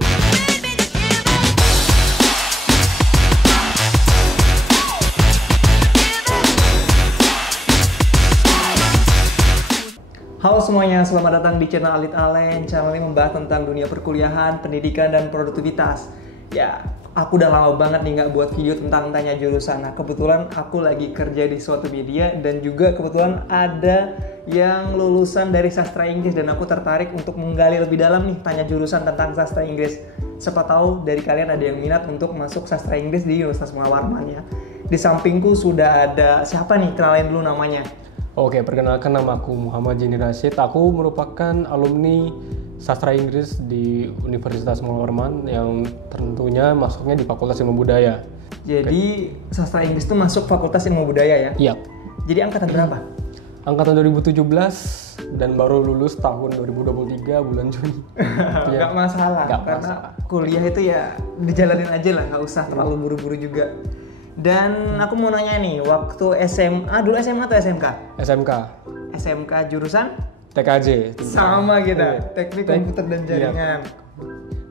Halo semuanya, selamat datang di channel Alit Alen. Channel ini membahas tentang dunia perkuliahan, pendidikan, dan produktivitas. Ya, aku udah lama banget nih nggak buat video tentang tanya jurusan. Nah, kebetulan aku lagi kerja di suatu media dan juga kebetulan ada yang lulusan dari sastra Inggris dan aku tertarik untuk menggali lebih dalam nih tanya jurusan tentang sastra Inggris. Siapa tahu dari kalian ada yang minat untuk masuk sastra Inggris di Universitas Munawarman ya. Di sampingku sudah ada siapa nih? Kenalin dulu namanya. Oke, perkenalkan nama aku Muhammad Jeni Rashid. Aku merupakan alumni sastra Inggris di Universitas Munawarman yang tentunya masuknya di Fakultas Ilmu Budaya. Jadi sastra Inggris itu masuk Fakultas Ilmu Budaya ya? Iya. Jadi angkatan berapa? Angkatan 2017 dan baru lulus tahun 2023 bulan Juni. Gak masalah, karena kuliah itu ya dijalanin aja lah, gak usah terlalu buru-buru juga. Dan aku mau nanya nih, waktu SMA, dulu SMA atau SMK? SMK. SMK jurusan? TKJ. Sama kita, Teknik Komputer dan Jaringan.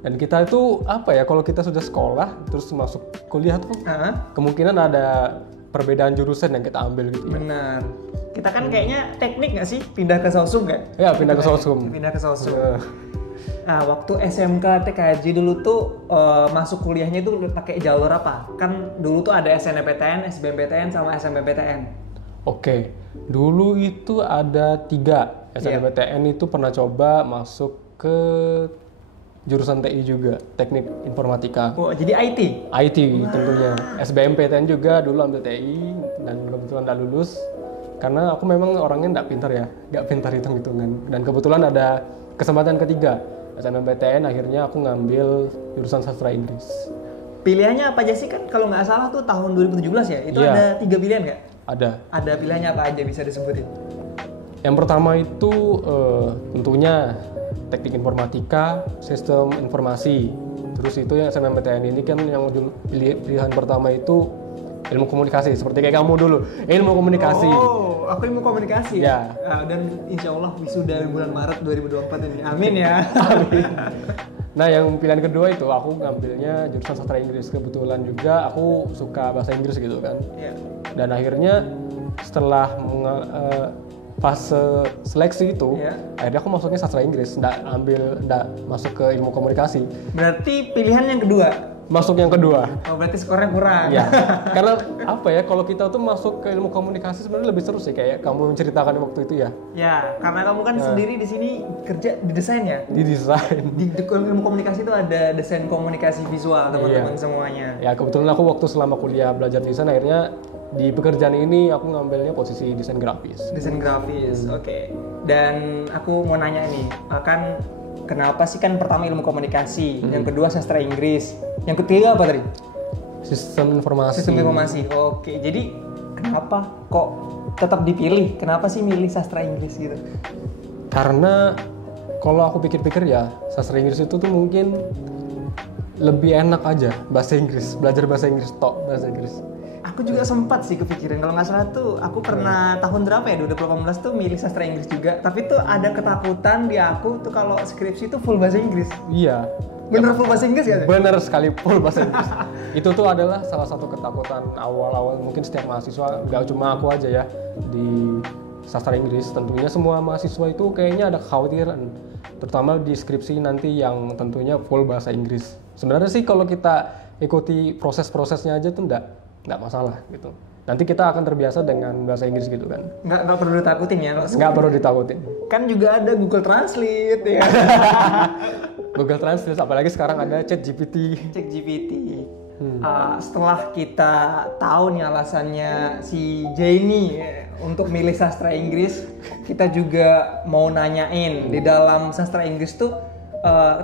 Dan kita itu apa ya, kalau kita sudah sekolah terus masuk kuliah tuh kemungkinan ada perbedaan jurusan yang kita ambil gitu ya. Benar. Kita kan kayaknya teknik nggak sih? Pindah ke Sosum kan? Ya, pindah ke Sosum. Pindah ke Sosum. Nah, waktu SMK TKJ dulu tuh masuk kuliahnya itu pakai jalur apa? Kan dulu tuh ada SNMPTN, SBMPTN, sama SNMPTN. Oke, dulu itu ada 3. SNMPTN itu pernah coba masuk ke jurusan TI juga, Teknik Informatika. Oh, jadi IT? IT tentunya. SBMPTN juga dulu ambil TI dan kebetulan udah lulus. Karena aku memang orangnya nggak pintar ya, nggak pintar hitung-hitungan. Dan kebetulan ada kesempatan ketiga. SNMPTN akhirnya aku ngambil jurusan sastra Inggris. Pilihannya apa aja sih, kan kalau nggak salah tuh tahun 2017 ya? Itu ada 3 pilihan nggak? Ada. Ada pilihannya apa aja, bisa disebutin? Yang pertama itu tentunya Teknik Informatika, Sistem Informasi. Terus itu yang SNMPTN ini kan yang pilihan pertama itu Ilmu Komunikasi, seperti kayak kamu dulu, Ilmu Komunikasi. Oh, aku Ilmu Komunikasi ya. Dan insya Allah wisuda bulan Maret 2024 ini, amin ya. Amin. Nah, yang pilihan kedua itu aku ngambilnya jurusan sastra Inggris. Kebetulan juga aku suka bahasa Inggris gitu kan. Yeah. Dan akhirnya setelah fase seleksi itu, akhirnya aku masuknya sastra Inggris, nggak masuk ke Ilmu Komunikasi. Berarti pilihan yang kedua? Masuk yang kedua. Oh, berarti skornya kurang. Ya, karena apa ya, kalau kita tuh masuk ke Ilmu Komunikasi sebenarnya lebih seru sih, kayak kamu menceritakan waktu itu ya. Ya, karena kamu kan sendiri di sini kerja di desain ya? Di desain. Di Ilmu Komunikasi itu ada desain komunikasi visual teman-teman semuanya. Ya, kebetulan aku waktu selama kuliah belajar desain, akhirnya di pekerjaan ini aku ngambilnya posisi desain grafis. Desain grafis, oke. Dan aku mau nanya nih, kan kenapa sih, kan pertama Ilmu Komunikasi, yang kedua sastra Inggris, yang ketiga apa tadi? Sistem Informasi. Sistem Informasi, oke. Jadi kenapa kok tetap dipilih? Kenapa sih milih sastra Inggris gitu? Karena kalau aku pikir-pikir ya, sastra Inggris itu tuh mungkin lebih enak aja bahasa Inggris, belajar bahasa Inggris, bahasa Inggris. Aku juga sempat sih kepikiran, kalau nggak salah tuh aku pernah tahun berapa ya, 2018 tuh milih sastra Inggris juga, tapi tuh ada ketakutan di aku tuh kalau skripsi tuh full bahasa Inggris. Iya. Bener full bahasa Inggris ya? Bener sekali full bahasa Inggris. Itu tuh adalah salah satu ketakutan awal-awal mungkin setiap mahasiswa, nggak cuma aku aja ya di sastra Inggris. Tentunya semua mahasiswa itu kayaknya ada kekhawatiran, terutama di skripsi nanti yang tentunya full bahasa Inggris. Sebenarnya sih kalau kita ikuti proses-prosesnya aja tuh nggak masalah gitu. Nanti kita akan terbiasa dengan bahasa Inggris gitu kan. Nggak perlu ditakutin ya? Nggak perlu ditakutin. Kan juga ada Google Translate ya. Google Translate, apalagi sekarang ada ChatGPT. Setelah kita tahu nih alasannya si Jenny untuk milih sastra Inggris, kita juga mau nanyain di dalam sastra Inggris tuh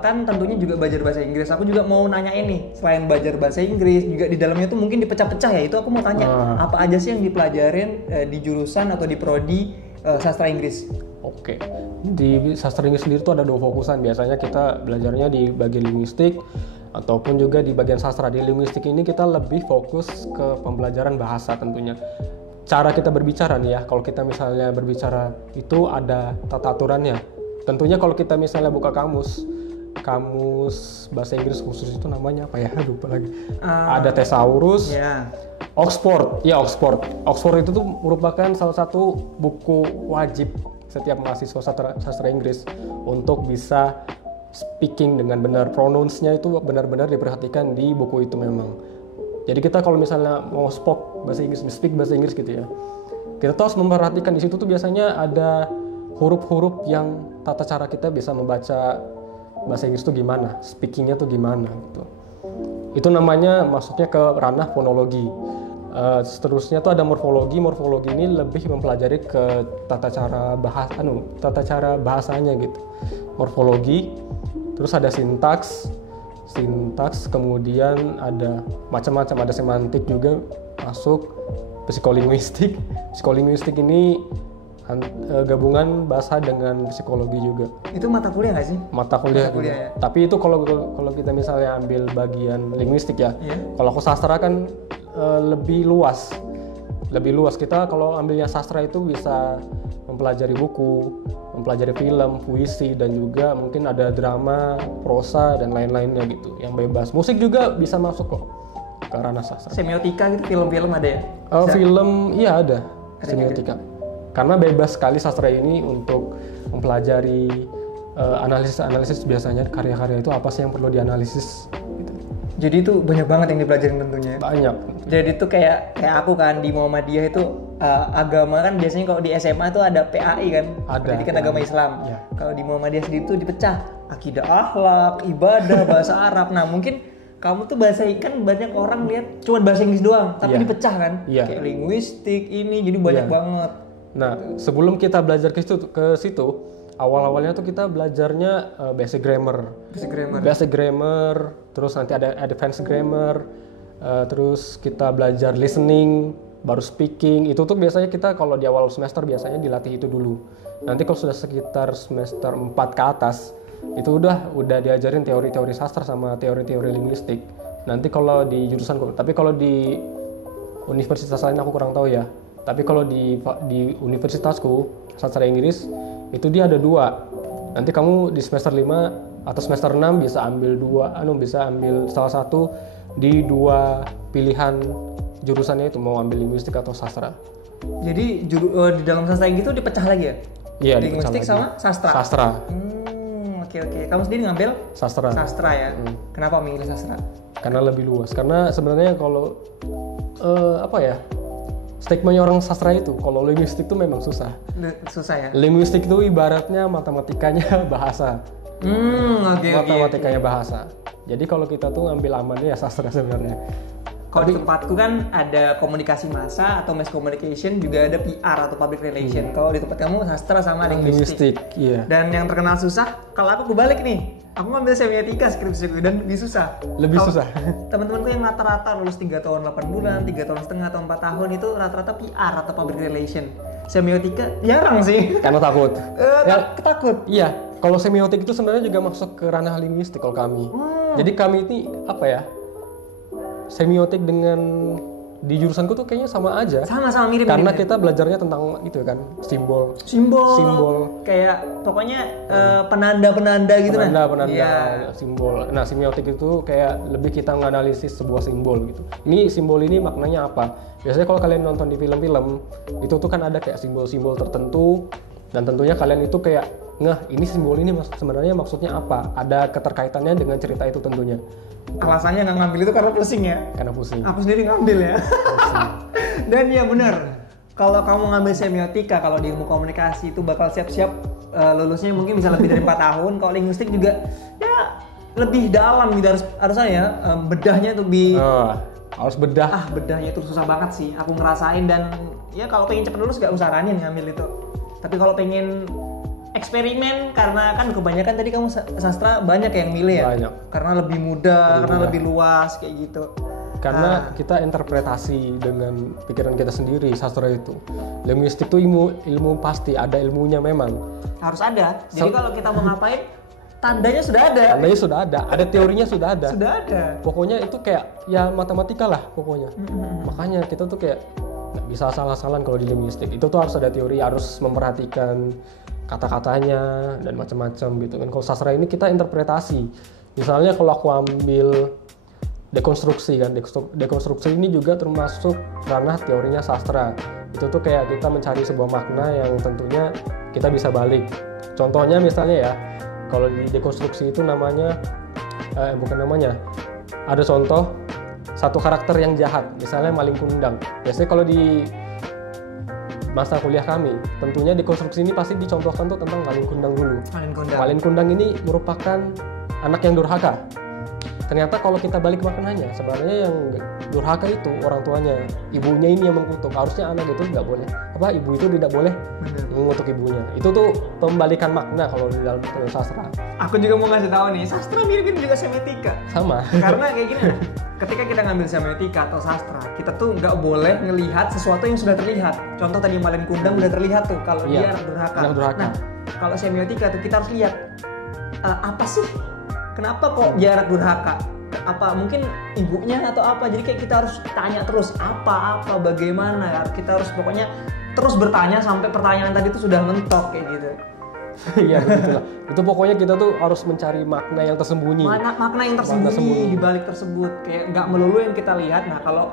kan tentunya juga belajar bahasa Inggris. Aku juga mau nanya ini, selain belajar bahasa Inggris juga di dalamnya tuh mungkin dipecah-pecah ya. Itu aku mau tanya apa aja sih yang dipelajarin di jurusan atau di prodi sastra Inggris. Oke, di sastra Inggris sendiri tuh ada 2 fokusan. Biasanya kita belajarnya di bagian linguistik ataupun juga di bagian sastra. Di linguistik ini kita lebih fokus ke pembelajaran bahasa tentunya. Cara kita berbicara nih ya, kalau kita misalnya berbicara itu ada tata aturannya. Tentunya kalau kita misalnya buka kamus, kamus bahasa Inggris khusus itu namanya apa ya? Lupa lagi. Ada Thesaurus, Ya. Oxford. Ya, Oxford. Oxford itu tuh merupakan salah satu buku wajib setiap mahasiswa sastra Inggris untuk bisa speaking dengan benar. Pronounce-nya itu benar-benar diperhatikan di buku itu memang. Jadi kita kalau misalnya mau speak bahasa Inggris gitu ya, kita tuh harus memperhatikan di situ tuh biasanya ada huruf-huruf yang tata cara kita bisa membaca bahasa Inggris tuh gimana, speakingnya tuh gimana gitu. Itu namanya masuknya ke ranah fonologi. Seterusnya tuh ada morfologi. Morfologi ini lebih mempelajari ke tata cara bahasanya gitu. Morfologi, terus ada sintaks, kemudian ada macam-macam, ada semantik juga masuk, psikolinguistik. Psikolinguistik ini gabungan bahasa dengan psikologi juga. Itu mata kuliah nggak sih? Mata kuliah ya. Tapi itu kalau kita misalnya ambil bagian linguistik ya. Iya. Kalau aku sastra kan lebih luas. Kita kalau ambilnya sastra itu bisa mempelajari buku, mempelajari film, puisi, dan juga mungkin ada drama, prosa, dan lain-lainnya gitu yang bebas. Musik juga bisa masuk kok ke ranah sastra. Semiotika gitu, film-film ada ya? Film iya ada semiotika. Karena bebas sekali sastra ini untuk mempelajari analisis biasanya karya-karya itu apa sih yang perlu dianalisis gitu. Jadi itu banyak banget yang dipelajarin tentunya. Banyak. Jadi itu kayak aku kan di Muhammadiyah itu agama kan biasanya kalau di SMA tuh ada PAI kan, pendidikan agama Islam. Ya. Kalau di Muhammadiyah sendiri tuh dipecah akidah, akhlak, ibadah, bahasa Arab. Nah mungkin kamu tuh bahasa kan banyak orang lihat cuma bahasa Inggris doang, tapi Iya. dipecah kan, Iya. kayak linguistik ini, jadi banyak Iya. banget. Nah, sebelum kita belajar ke situ, awal-awalnya tuh kita belajarnya basic grammar. Basic grammar, terus nanti ada advanced grammar, terus kita belajar listening, baru speaking. Itu tuh biasanya kita kalau di awal semester biasanya dilatih itu dulu. Nanti kalau sudah sekitar semester 4 ke atas, itu udah diajarin teori-teori sastra sama teori-teori linguistik. Nanti kalau di jurusan, tapi kalau di universitas lain aku kurang tahu ya. Tapi kalau di universitasku sastra Inggris itu dia ada 2. Nanti kamu di semester 5 atau semester 6 bisa ambil bisa ambil salah satu di 2 pilihan jurusannya itu, mau ambil linguistik atau sastra. Jadi di dalam sastra gitu dipecah lagi ya? Iya, linguistik sama sastra. Sastra. Oke. Kamu sendiri ngambil Sastra. Sastra ya. Kenapa memilih sastra? Karena lebih luas. Karena sebenarnya kalau stigmanya orang sastra itu, kalau linguistik itu memang susah. Susah ya? Linguistik itu ibaratnya matematikanya bahasa. Matematikanya bahasa. Jadi kalau kita tuh ngambil amannya ya sastra sebenarnya. Kalau di tempatku kan ada komunikasi massa atau mass communication, juga ada PR atau public relation. Kalau di tempat kamu sastra sama linguistik. Iya. Dan yang terkenal susah, kalau aku kebalik nih, aku ngambil semiotika skripsiku dan lebih susah. Lebih susah. Teman-temanku yang rata-rata lulus 3 tahun 8 bulan, 3 tahun setengah atau 4 tahun itu rata-rata PR atau public relation. Semiotika jarang sih. Karena takut. Takut. Iya. Kalau semiotik itu sebenarnya juga masuk ke ranah linguistik kalau kami. Jadi kami ini semiotik dengan di jurusanku tuh kayaknya sama aja. Sama mirip. Karena kita belajarnya tentang itu kan, simbol. Kayak pokoknya penanda-penanda gitu kan. Penanda, simbol. Nah, semiotik itu kayak lebih kita menganalisis sebuah simbol gitu. Ini simbol ini maknanya apa? Biasanya kalau kalian nonton di film-film, itu tuh kan ada kayak simbol-simbol tertentu, dan tentunya kalian itu kayak ini simbol ini sebenarnya maksudnya apa? Ada keterkaitannya dengan cerita itu tentunya. Alasannya nggak ngambil itu karena pusing ya? Karena pusing. Aku sendiri ngambil ya. Dan ya benar, kalau kamu ngambil semiotika, kalau di ilmu komunikasi itu bakal siap-siap lulusnya mungkin bisa lebih dari 4 tahun. Kalau linguistik juga ya lebih dalam gitu, harusnya bedahnya tuh harus bedah. Bedahnya itu susah banget sih, aku ngerasain. Dan ya kalau pengen cepet lulus gak usah saranin ngambil itu. Tapi kalau pengen eksperimen, karena kan kebanyakan tadi kamu sastra banyak yang milih ya. Banyak. Karena lebih mudah, karena lebih luas kayak gitu. Karena kita interpretasi dengan pikiran kita sendiri sastra itu. Linguistik itu ilmu pasti, ada ilmunya memang. Harus ada. Jadi kalau kita mau ngapain, tandanya sudah ada. Ada teorinya sudah ada. Sudah ada. Pokoknya itu kayak ya matematika lah pokoknya. Makanya kita tuh kayak nggak bisa salah-salan kalau di linguistik. Itu tuh harus ada teori, harus memperhatikan kata-katanya dan macam-macam gitu kan. Kalau sastra ini kita interpretasi. Misalnya kalau aku ambil dekonstruksi kan, dekonstruksi ini juga termasuk ranah teorinya sastra. Itu tuh kayak kita mencari sebuah makna yang tentunya kita bisa balik. Contohnya misalnya ya, kalau di dekonstruksi itu namanya ada contoh satu karakter yang jahat, misalnya maling kundang. Biasanya kalau di masa kuliah kami, tentunya dekonstruksi ini pasti dicontohkan tuh tentang maling kundang dulu. Maling kundang ini merupakan anak yang durhaka. Ternyata kalau kita balik maknanya, sebenarnya yang durhaka itu orang tuanya, ibunya ini yang mengutuk. Harusnya anak itu nggak boleh, ibu itu tidak boleh mengutuk ibunya. Itu tuh pembalikan makna kalau di dalam sastra. Aku juga mau ngasih tahu nih, sastra mirip juga semiotika. Sama. Karena kayak gini, ketika kita ngambil semiotika atau sastra, kita tuh nggak boleh ngelihat sesuatu yang sudah terlihat. Contoh tadi maling kundang udah terlihat tuh kalau dia anak durhaka. Nah, kalau semiotika tuh kita harus lihat apa sih? Kenapa kok dia anak durhaka? Apa mungkin ibunya atau apa? Jadi kayak kita harus tanya terus apa bagaimana. Kita harus pokoknya terus bertanya sampai pertanyaan tadi itu sudah mentok kayak gitu. Iya begitulah. Itu pokoknya kita tuh harus mencari makna yang tersembunyi. Makna yang tersembunyi di balik tersebut. Kayak nggak melulu yang kita lihat. Nah kalau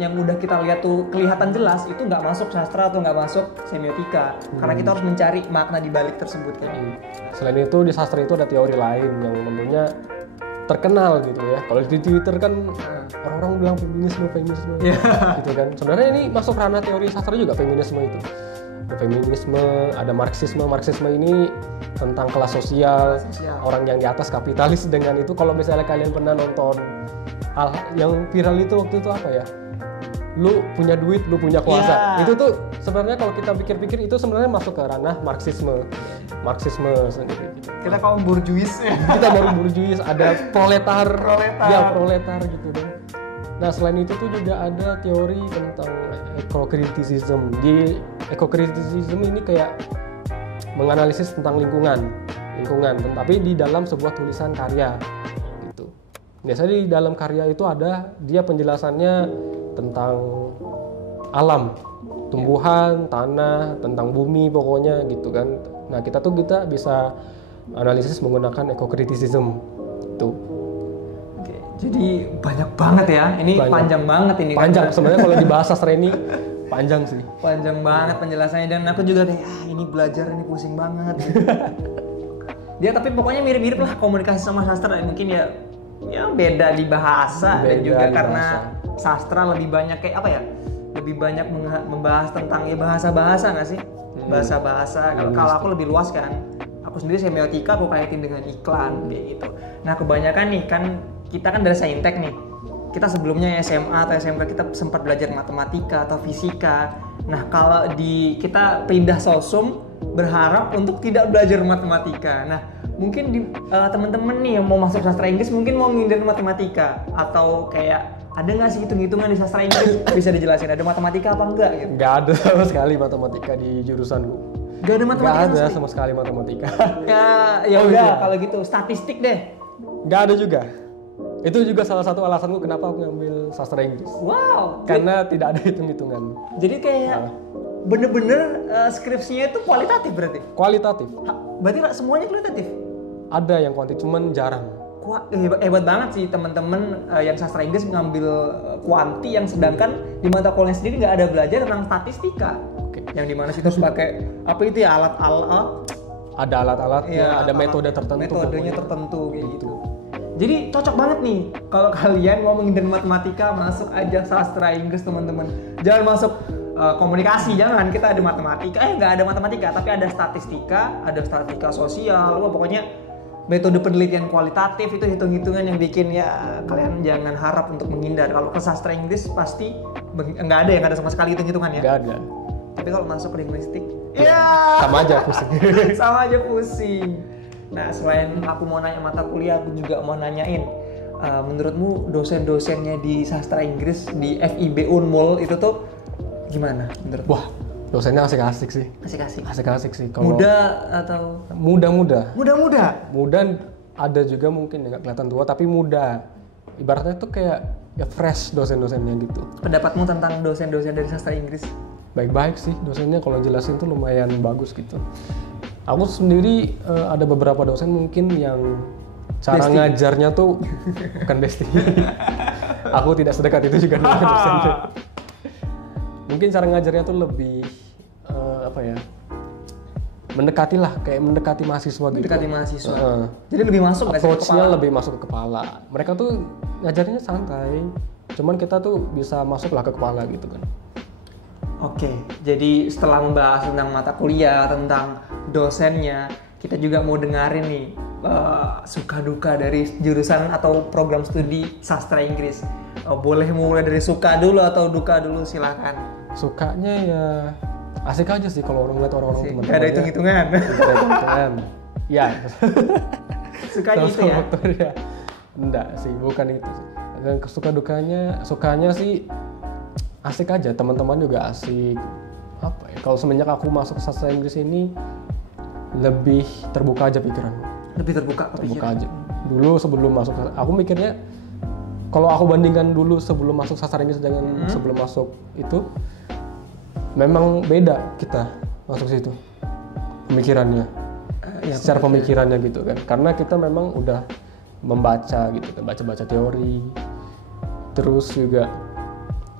yang udah kita lihat tuh kelihatan jelas, itu nggak masuk sastra atau nggak masuk semiotika. Karena kita harus mencari makna di balik tersebut kayak gitu. Selain itu di sastra itu ada teori lain yang tentunya terkenal gitu ya. Kalau di Twitter kan orang-orang bilang feminisme gitu kan. Sebenarnya ini masuk ranah teori sastra juga, feminisme itu. Ada feminisme, ada marxisme. Marxisme ini tentang kelas sosial, orang yang di atas kapitalis. Dengan itu kalau misalnya kalian pernah nonton yang viral itu waktu itu apa ya? Lu punya duit, lu punya kuasa. Itu tuh sebenarnya kalau kita pikir-pikir itu sebenarnya masuk ke ranah marxisme sendiri. Kita kaum burjuis ya. Kita baru burjuis, ada proletar. Ya proletar gitu kan. Nah selain itu tuh juga ada teori tentang eco-criticism. Di eco-criticism ini kayak menganalisis tentang lingkungan, tapi di dalam sebuah tulisan karya gitu. Biasanya di dalam karya itu ada dia penjelasannya tentang alam, tumbuhan, tanah, tentang bumi pokoknya gitu kan. Nah kita bisa analisis menggunakan eco-criticism itu. Oke, jadi banyak banget ya. Ini panjang banget ini. Panjang sebenarnya kalau dibahas sastra ini panjang sih. Panjang banget penjelasannya dan aku juga kayak ini belajar ini pusing banget. Gitu. Dia tapi pokoknya mirip-mirip lah komunikasi sama sastra. Mungkin ya beda di bahasa dan juga karena sastra lebih banyak kayak apa ya? Lebih banyak membahas tentang bahasa-bahasa nggak sih? Bahasa-bahasa. Kalau aku lebih luas kan. Aku sendiri semiotika aku kaitin dengan iklan kayak gitu. Nah kebanyakan nih kan kita kan dari saintek nih. Kita sebelumnya SMA atau SMK kita sempat belajar matematika atau fisika. Nah kalau kita pindah sosum berharap untuk tidak belajar matematika. Nah mungkin teman-teman nih yang mau masuk sastra Inggris mungkin mau ngindarin matematika atau kayak ada nggak sih hitung-hitungan di sastra Inggris? Bisa dijelasin ada matematika apa enggak gitu? Nggak ada sama sekali matematika di jurusanku. Nggak ada matematika? Nggak ada sama sekali matematika. Ya udah kalau gitu statistik deh. Nggak ada juga. Itu juga salah satu alasanku kenapa aku ngambil sastra Inggris. Wow. Karena tidak ada hitung-hitungan. Jadi kayak bener-bener skripsinya itu kualitatif berarti? Kualitatif. Berarti semuanya kualitatif? Ada yang kuantitatif, cuman jarang. Hebat banget sih teman-teman yang sastra Inggris ngambil kuanti yang sedangkan di mata kuliah sendiri nggak ada belajar tentang statistika. Yang dimana sih terus pakai apa itu ya alat-alat? Ada alat-alatnya, ada metode tertentu. Metodenya tertentu kayak gitu. Jadi cocok banget nih kalau kalian mau menghindari matematika masuk aja sastra Inggris teman-teman. Jangan masuk komunikasi, jangan. Kita ada matematika, nggak ada matematika, tapi ada statistika sosial. Pokoknya metode penelitian kualitatif itu hitung-hitungan yang bikin ya kalian jangan harap untuk menghindar. Kalau ke sastra Inggris pasti nggak ada sama sekali hitung-hitungan ya. Nggak ada. Tapi kalau masuk ke linguistik, sama aja pusing. Sama aja pusing. Nah selain aku mau nanya mata kuliah, aku juga mau nanyain menurutmu dosen-dosennya di sastra Inggris di FIB Unmul itu tuh gimana menurut? Wah dosennya asik-asik sih. Asik-asik sih. Kalau muda atau? Muda. Muda ada juga mungkin nggak kelihatan tua tapi muda. Ibaratnya tuh kayak ya fresh dosen-dosennya gitu. Pendapatmu tentang dosen-dosen dari sastra Inggris? Baik-baik sih dosennya, kalau jelasin tuh lumayan bagus gitu. Aku sendiri ada beberapa dosen mungkin yang cara Bestie. ngajarnya tuh bukan bestie. Aku tidak sedekat itu juga dengan dosen. Mungkin cara ngajarnya tuh lebih apa ya? Mendekati lah, kayak mendekati mahasiswa gitu. Mendekati mahasiswa. Jadi lebih masuk nggak sih ke Approach-nya kepala? lebih masuk ke kepala. Mereka tuh ngajarnya santai. Cuman kita tuh bisa masuk lah ke kepala gitu kan. Oke, jadi setelah membahas tentang mata kuliah, tentang dosennya, kita juga mau dengerin nih suka duka dari jurusan atau program studi sastra Inggris. Boleh mulai dari suka dulu atau duka dulu, silakan. Sukanya ya asik aja sih kalau ngeliat orang-orang teman-teman. Gak ada hitung-hitungan. Gak ada hitung-hitungan. Ya. Sukanya itu ya. Faktor ya. Enggak sih, bukan itu sih. Dan sukanya sih asik aja, teman-teman juga asik. Apa ya? Kalau semenjak aku masuk sastra Inggris ini lebih terbuka aja pikiranku. Lebih terbuka Aja. Dulu sebelum masuk, aku mikirnya kalau aku bandingkan dulu sebelum masuk sastra Inggris dengan sebelum masuk itu, memang beda kita masuk situ pemikirannya, secara pemikirannya gitu kan. Karena kita memang udah membaca gitu kan, baca teori. Terus juga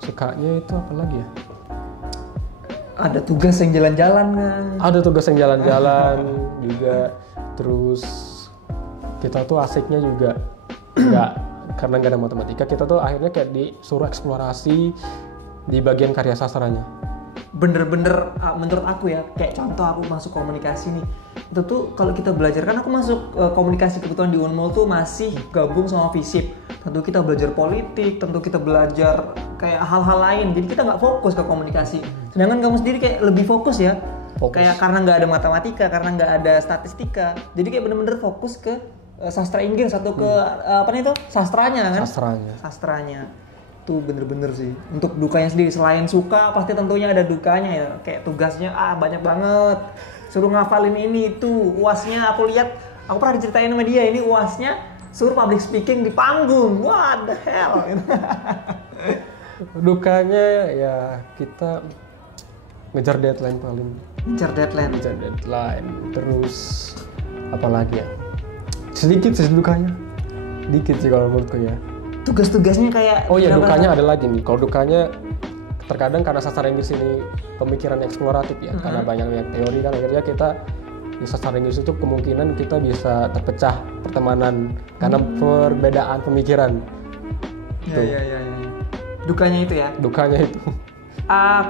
sukanya itu apa lagi ya? Ada tugas yang jalan-jalan kan? Ada tugas yang jalan-jalan juga. Terus kita tuh asiknya juga karena nggak ada matematika, kita tuh akhirnya kayak disuruh eksplorasi di bagian karya sastranya. Bener-bener menurut aku ya, kayak contoh aku masuk komunikasi nih, itu tuh kalau kita belajar, kan aku masuk komunikasi kebetulan di Unmul tuh masih gabung sama FISIP. Tentu kita belajar politik, tentu kita belajar kayak hal-hal lain, jadi kita nggak fokus ke komunikasi. Sedangkan kamu sendiri kayak lebih fokus ya, kayak karena nggak ada matematika, karena nggak ada statistika, jadi kayak bener-bener fokus ke sastra Inggris atau ke apa nih itu sastranya kan? Sastranya. Tuh bener-bener sih. Untuk dukanya sendiri, selain suka pasti tentunya ada dukanya ya. Kayak tugasnya banyak banget. Suruh ngafalin ini tuh. UASnya aku lihat, aku pernah diceritain sama dia, ini UASnya suruh public speaking di panggung. What the hell? Dukanya ya kita ngejar deadline paling. Ngejar deadline. Terus apa lagi ya? Sedikit sih dukanya. Dikit sih kalau menurutku ya. Tugas-tugasnya kayak Dukanya ada lagi nih. Kalau dukanya terkadang karena sastra Inggris ini pemikiran eksploratif ya, karena banyak teori kan, akhirnya kita di sastra Inggris itu kemungkinan kita bisa terpecah pertemanan karena perbedaan pemikiran. Iya. Dukanya itu ya. Dukanya itu.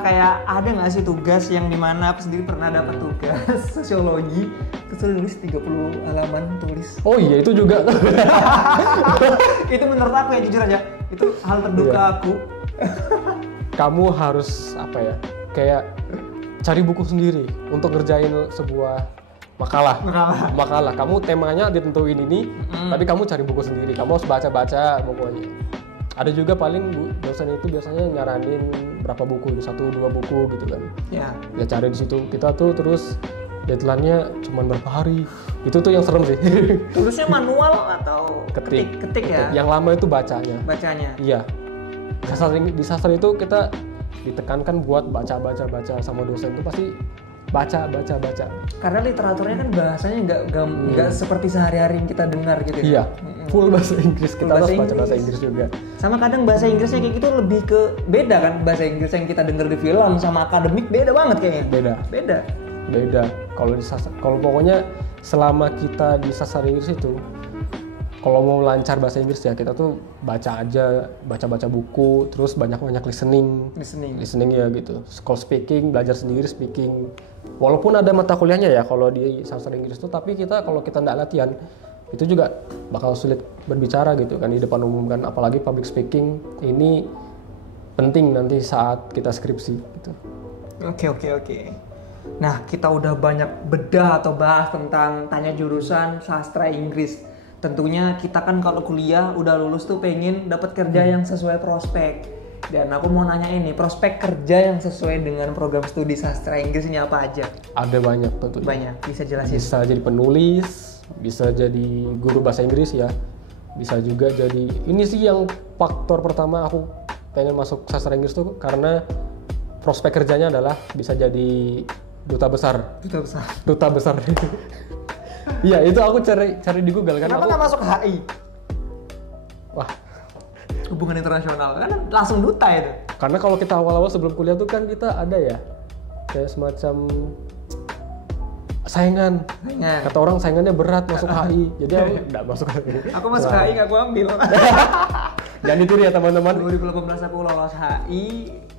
Kayak ada nggak sih tugas yang dimana aku sendiri pernah dapat tugas sosiologi, terus nulis 30 halaman tulis. Oh iya, itu juga. Itu menurut aku ya, jujur aja, itu hal terduka aku. Kamu harus apa ya, kayak cari buku sendiri untuk ngerjain sebuah makalah. Kamu temanya ditentuin ini, tapi kamu cari buku sendiri. Kamu harus baca pokoknya. Ada juga paling dosen itu biasanya nyaranin berapa buku, 1-2 buku gitu kan. Ya cari di situ. Kita tuh terus deadline-nya cuma berapa hari. Itu tuh yang serem sih. Tulisnya manual atau ketik ya? Yang lama itu bacanya. Iya. Di sastra itu kita ditekankan buat baca sama dosen itu pasti baca. Karena literaturnya kan bahasanya nggak seperti sehari-hari yang kita dengar gitu. Iya. Full bahasa Inggris, kita harus baca bahasa Inggris juga. Sama kadang bahasa Inggrisnya kayak gitu lebih ke beda kan, bahasa Inggris yang kita dengar di film sama akademik beda banget kayaknya. Beda. Kalau pokoknya selama kita di sastra Inggris itu, kalau mau lancar bahasa Inggris ya kita tuh baca buku, terus banyak listening ya gitu. Kalau speaking, belajar sendiri speaking. Walaupun ada mata kuliahnya ya kalau di sastra Inggris tuh, tapi kalau kita nggak latihan itu juga bakal sulit berbicara gitu kan di depan umum kan, apalagi public speaking ini penting nanti saat kita skripsi gitu. Oke. Nah, kita udah banyak bedah atau bahas tentang tanya jurusan sastra Inggris. Tentunya kita kan kalau kuliah udah lulus tuh pengen dapat kerja yang sesuai prospek. Dan aku mau nanya ini, prospek kerja yang sesuai dengan program studi sastra Inggris ini apa aja? Ada banyak tentunya. Banyak, bisa jelasin? Bisa jadi penulis, bisa jadi guru bahasa Inggris ya, bisa juga jadi, ini sih yang faktor pertama aku pengen masuk sastra Inggris tuh karena prospek kerjanya adalah bisa jadi Duta besar. Duta besar. Iya, itu aku cari di Google kan. Kenapa nggak masuk HI? Wah, Hubungan internasional kan langsung duta itu. karena kalau kita awal-awal sebelum kuliah tuh kan kita ada ya kayak semacam saingan. Kata orang saingannya berat masuk HI. Jadi aku nggak masuk HI. Aku masuk HI nggak aku ambil. Jangan ditiru ya teman-teman. 2018 aku lolos HI,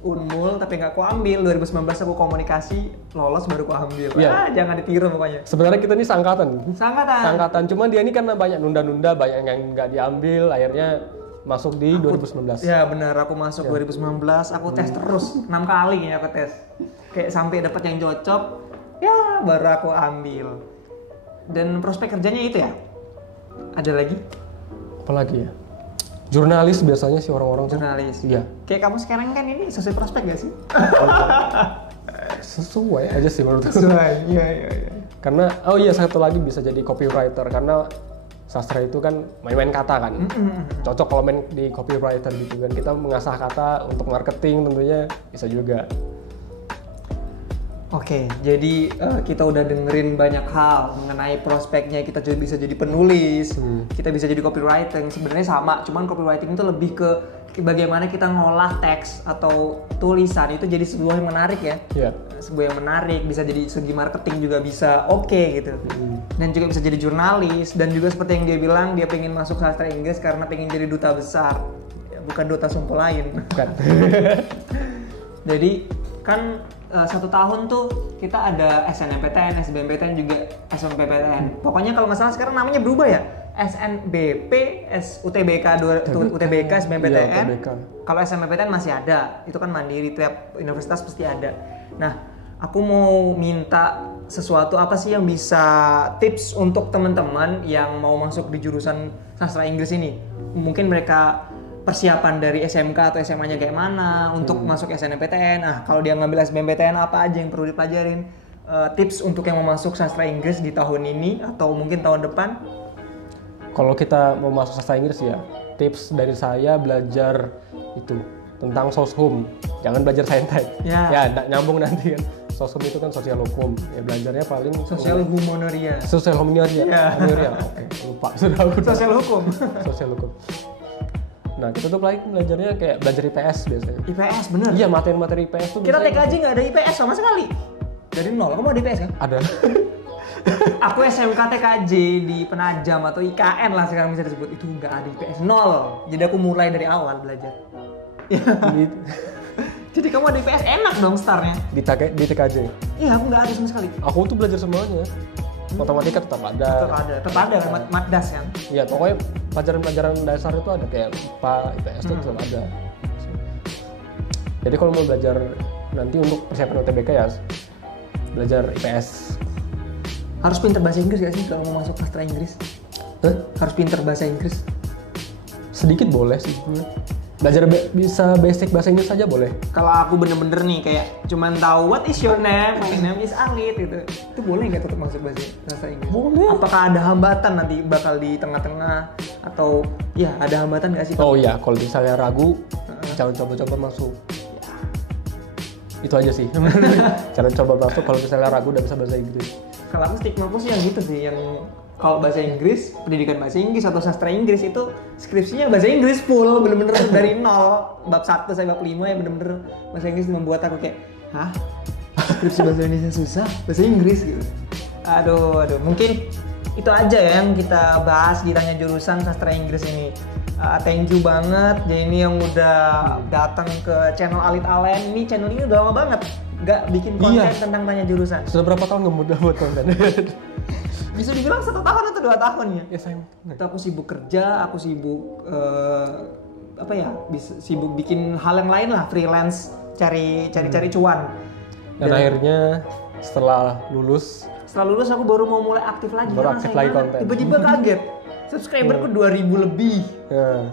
Unmul, tapi nggak aku ambil. 2019 aku komunikasi, lolos baru aku ambil. Iya. Jangan ditiru pokoknya. Sebenarnya kita ini sangkatan. Sangkatan. Cuman dia ini karena banyak nunda-nunda, banyak yang nggak diambil, akhirnya masuk di 2019. Ya benar, aku masuk 2019, aku tes terus 6 kali ya aku tes. Kayak sampai dapat yang cocok, ya baru aku ambil. Dan prospek kerjanya itu ya. Ada lagi? Apalagi ya? Jurnalis biasanya sih orang-orang tuh. Jurnalis. Iya. Kayak kamu sekarang kan ini sesuai prospek gak sih? Sesuai aja sih menurut aku. Sesuai. Iya. Karena oh iya satu lagi bisa jadi copywriter karena sastra itu kan main-main kata kan. Cocok kalau main di copywriter gitu kan. Kita mengasah kata untuk marketing tentunya bisa juga. Oke, jadi kita udah dengerin banyak hal mengenai prospeknya. Kita juga bisa jadi penulis, kita bisa jadi copywriting. Sebenarnya sama, cuman copywriting itu lebih ke bagaimana kita ngolah teks atau tulisan itu jadi sebuah yang menarik ya. Iya. Sebuah yang menarik, bisa jadi segi marketing juga bisa oke gitu. Dan juga bisa jadi jurnalis, dan juga seperti yang dia bilang, dia pengen masuk sastra Inggris karena pengen jadi duta besar, ya, bukan duta sumpah lain. Bukan. Jadi kan 1 tahun tuh kita ada SNMPTN, SBMPTN juga SNMPTN. Pokoknya kalau nggak salah sekarang namanya berubah ya. SNBP, UTBK, UTBK, SBMPTN. Iya, UTBK. Kalau SNMPTN masih ada, itu kan mandiri, tiap universitas pasti ada. Nah, aku mau minta sesuatu apa sih yang bisa tips untuk teman-teman yang mau masuk di jurusan sastra Inggris ini. Mungkin mereka persiapan dari SMK atau SMA-nya kayak mana untuk masuk SNMPTN. Nah, kalau dia ngambil SBMPTN apa aja yang perlu dipelajarin? Tips untuk yang mau masuk sastra Inggris di tahun ini atau mungkin tahun depan? Kalau kita mau masuk sastra Inggris ya, tips dari saya belajar itu tentang soshum. Jangan belajar saintek. Ya, nyambung nanti kan. Soshum itu kan sosial hukum. Ya belajarnya paling Sosial humoneria. Sosial humoneria. Oke, lupa. Sudah aku. Sosial hukum. Sosial hukum. Nah, kita tuh belajarnya kayak belajar IPS biasanya. IPS bener? Iya, materi-materi IPS tuh kita biasanya. TKJ nggak ada IPS sama sekali. Dari nol, kamu ada IPS kan? Ada. Aku SMK TKJ di Penajam atau IKN lah sekarang bisa disebut, itu nggak ada IPS, nol. Jadi aku mulai dari awal belajar. Jadi kamu ada IPS, enak dong startnya. Di TKJ. Iya, aku nggak ada sama sekali. Aku tuh belajar semuanya. Matematika tetap ada. Tetap ada kan, matdas kan? Iya, pokoknya pelajaran-pelajaran dasar itu ada kayak IPA, IPS itu tetap ada. Jadi kalau mau belajar nanti untuk persiapan UTBK ya belajar IPS. Harus pinter bahasa Inggris gak sih kalau mau masuk sastra Inggris? Harus pinter bahasa Inggris? Sedikit boleh sih. Belajar bisa basic bahasa Inggris saja boleh. Kalau aku bener-bener nih kayak cuman tahu what is your name, my name is Alit gitu. Itu boleh nggak tetap masuk bahasa Inggris? Boleh. Apakah ada hambatan nanti bakal di tengah-tengah atau ya ada hambatan nggak sih? Oh iya, kalau misalnya ragu, jangan coba-coba masuk. Itu aja sih. Jangan coba masuk kalau misalnya ragu udah bisa bahasa Inggris. Kalau aku stigma aku sih yang gitu sih, yang kalau bahasa Inggris, pendidikan bahasa Inggris atau sastra Inggris itu skripsinya bahasa Inggris full, bener-bener dari nol, bab 1 sampai bab 5 ya bener-bener bahasa Inggris membuat aku kayak, hah? Skripsi bahasa Indonesia susah? Bahasa Inggris gitu. Aduh, mungkin itu aja ya yang kita bahas di Tanya Jurusan Sastra Inggris ini. Thank you banget Jenny yang udah datang ke channel Alit Alen. Ini channel ini udah lama banget nggak bikin konten tentang Tanya Jurusan. Sudah berapa tahun nggak buat konten? Bisa dibilang 1 tahun atau 2 tahun ya? Ya sayang. Itu aku sibuk kerja, aku sibuk sibuk bikin hal yang lain lah, freelance, cari cuan. Dan akhirnya setelah lulus aku baru mau mulai aktif lagi. Baru aktif lagi konten. Tiba-tiba kaget, subscriberku 2000 lebih. Ya.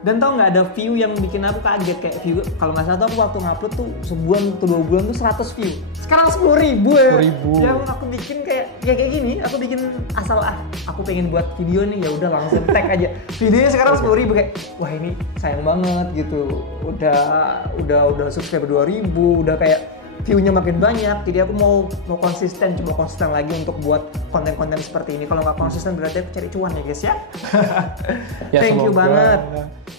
Dan tau nggak, ada view yang bikin aku kaget, kayak view kalau nggak salah tuh aku waktu ngupload tuh sebulan atau 2 bulan tuh 100 view. Sekarang 10.000 ya. 10.000. Yang aku bikin kayak gini, aku bikin asal aku pengen buat video nih, ya udah langsung tag aja. Videonya sekarang 10.000 kayak wah ini sayang banget gitu. Udah subscriber 2000, udah kayak view-nya makin banyak. Jadi aku mau konsisten, coba konsisten lagi untuk buat konten-konten seperti ini. Kalau nggak konsisten berarti aku cari cuan ya guys ya. Ya, Thank you banget.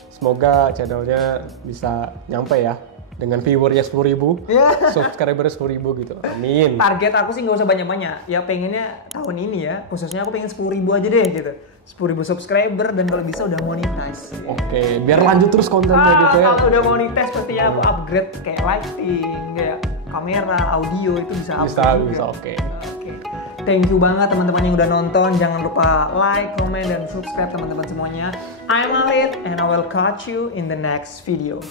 Semoga channelnya bisa nyampe ya dengan viewernya 10.000, subscribernya 10.000 gitu. Amin. Target aku sih nggak usah banyak-banyak. Ya pengennya tahun ini ya, khususnya aku pengen 10.000 aja deh gitu. 10.000 subscriber dan kalau bisa udah monetize. Oke, biar lanjut terus kontennya gitu ya. Kalau udah monetize pasti ya aku upgrade kayak lighting, kayak kamera, audio itu bisa upgrade. Bisa, oke. Thank you banget teman-teman yang udah nonton. Jangan lupa like, comment, dan subscribe teman-teman semuanya. I'm Alit and I will catch you in the next video.